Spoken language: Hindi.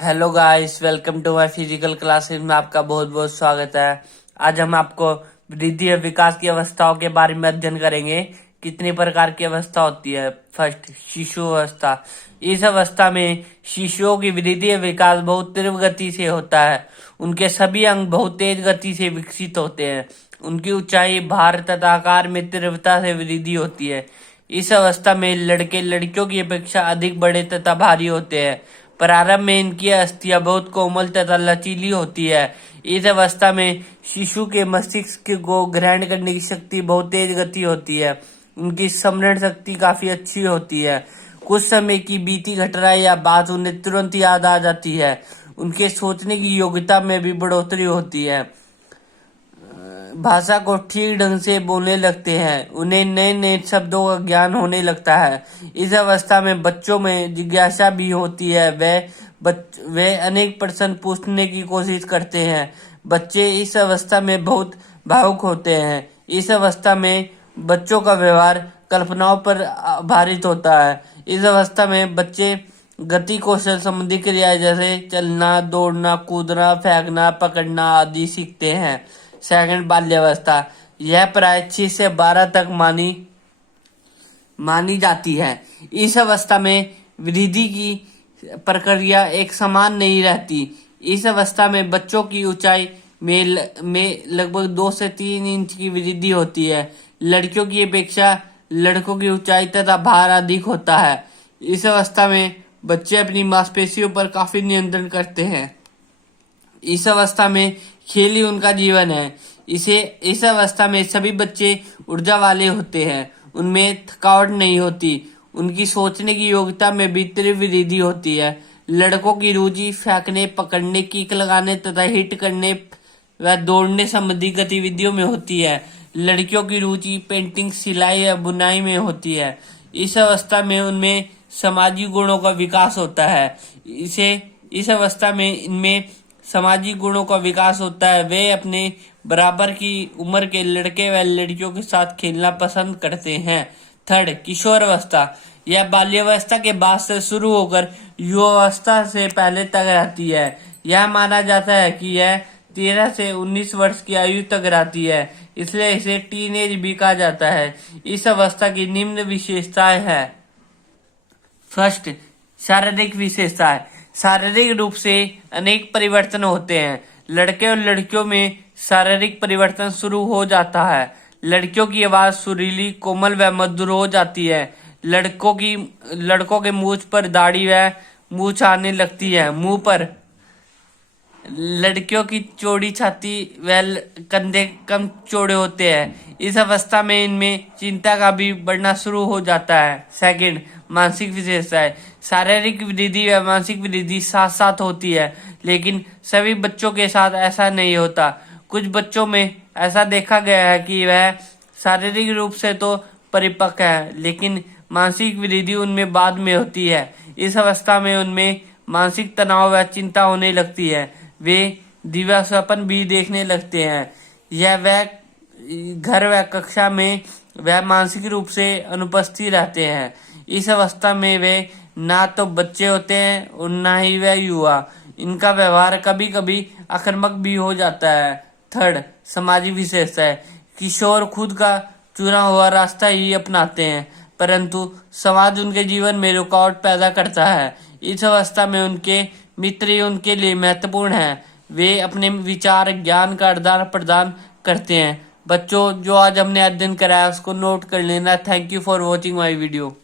Hello guys, welcome to my physical classes में आपका बहुत बहुत स्वागत है। आज हम आपको वृद्धि और विकास की अवस्थाओं के बारे में अध्ययन करेंगे। कितनी प्रकार की अवस्था होती है। फर्स्ट, शिशु अवस्था। इस अवस्था में शिशुओं की वृद्धि और विकास बहुत तीव्र गति से होता है। उनके सभी अंग बहुत तेज गति से विकसित होते हैं। उनकी ऊंचाई, भार तथा आकार में तीव्रता से वृद्धि होती है। इस अवस्था में लड़के लड़कियों की अपेक्षा अधिक बड़े तथा भारी होते हैं। प्रारंभ में इनकी अस्थियां बहुत कोमल तथा लचीली होती है। इस अवस्था में शिशु के मस्तिष्क को ग्रहण करने की शक्ति बहुत तेज गति होती है। उनकी स्मरण शक्ति काफी अच्छी होती है। कुछ समय की बीती घटना या बात उन्हें तुरंत याद आ जाती है। उनके सोचने की योग्यता में भी बढ़ोतरी होती है। भाषा को ठीक ढंग से बोलने लगते हैं। उन्हें नए नए शब्दों का ज्ञान होने लगता है। इस अवस्था में बच्चों में जिज्ञासा भी होती है। वे अनेक प्रश्न पूछने की कोशिश करते हैं। बच्चे इस अवस्था में बहुत भावुक होते हैं। इस अवस्था में बच्चों का व्यवहार कल्पनाओं पर आधारित होता है। इस अवस्था में बच्चे गति कौशल संबंधी क्रियाएं जैसे चलना, दौड़ना, कूदना, फेंकना, पकड़ना आदि सीखते हैं। सेकंड, बाल्यावस्था। यह प्राय 6 से 12 तक मानी जाती है। इस अवस्था में वृद्धि की प्रक्रिया एक समान नहीं रहती। इस अवस्था में बच्चों की ऊंचाई में लगभग 2 से 3 इंच की वृद्धि होती है। लड़कियों की अपेक्षा लड़कों की ऊंचाई तथा भार अधिक होता है। इस अवस्था में बच्चे अपनी मांसपेशियों पर काफी नियंत्रण करते हैं। इस अवस्था में खेल ही उनका जीवन है। इस अवस्था में सभी बच्चे ऊर्जा वाले होते हैं। उनमें थकावट नहीं होती। उनकी सोचने की योग्यता में भी तीव्र वृद्धि होती है। लड़कों की रुचि फेंकने, पकड़ने, किक लगाने तथा हिट करने व दौड़ने संबंधी गतिविधियों में होती है। लड़कियों की रुचि पेंटिंग, सिलाई या बुनाई में होती है। इस अवस्था में उनमें सामाजिक गुणों का विकास होता है। इस अवस्था में इनमें सामाजिक गुणों का विकास होता है। वे अपने बराबर की उम्र के लड़के व लड़कियों के साथ खेलना पसंद करते हैं। थर्ड, किशोर अवस्था। यह बाल्यावस्था के बाद से शुरू होकर युवावस्था से पहले तक रहती है। यह माना जाता है कि यह 13 से 19 वर्ष की आयु तक रहती है, इसलिए इसे टीनेज भी कहा जाता है। इस अवस्था की निम्न विशेषताएं है। फर्स्ट, शारीरिक विशेषताएं। शारीरिक रूप से अनेक परिवर्तन होते हैं। लड़के और लड़कियों में शारीरिक परिवर्तन शुरू हो जाता है। लड़कियों की आवाज सुरीली, कोमल व मधुर हो जाती है। लड़कों के मुंह पर दाढ़ी व मूंछ आने लगती है। मुंह पर लड़कियों की चौड़ी छाती व कंधे कम चौड़े होते हैं। इस अवस्था में इनमें चिंता का भी बढ़ना शुरू हो जाता है। सेकंड, मानसिक विशेषताएं। शारीरिक वृद्धि व मानसिक वृद्धि साथ साथ होती है, लेकिन सभी बच्चों के साथ ऐसा नहीं होता। कुछ बच्चों में ऐसा देखा गया है कि वह शारीरिक रूप से तो परिपक्व है, लेकिन मानसिक वृद्धि उनमें बाद में होती है। इस अवस्था में उनमें मानसिक तनाव व चिंता होने लगती है। वे दिवास्वप्न भी देखने लगते हैं। यह वह घर व कक्षा में वह मानसिक रूप से अनुपस्थित रहते हैं। इस अवस्था में वे ना तो बच्चे होते हैं और ना ही वह युवा। इनका व्यवहार कभी कभी आक्रामक भी हो जाता है। थर्ड, सामाजिक विशेषता है। किशोर खुद का चुना हुआ रास्ता ही अपनाते हैं, परंतु समाज उनके जीवन में रुकावट पैदा करता है। इस अवस्था में उनके मित्र ही उनके लिए महत्वपूर्ण है। वे अपने विचार, ज्ञान का आदान प्रदान करते हैं। बच्चों, जो आज हमने अध्ययन कराया उसको नोट कर लेना। Thank you for watching my video.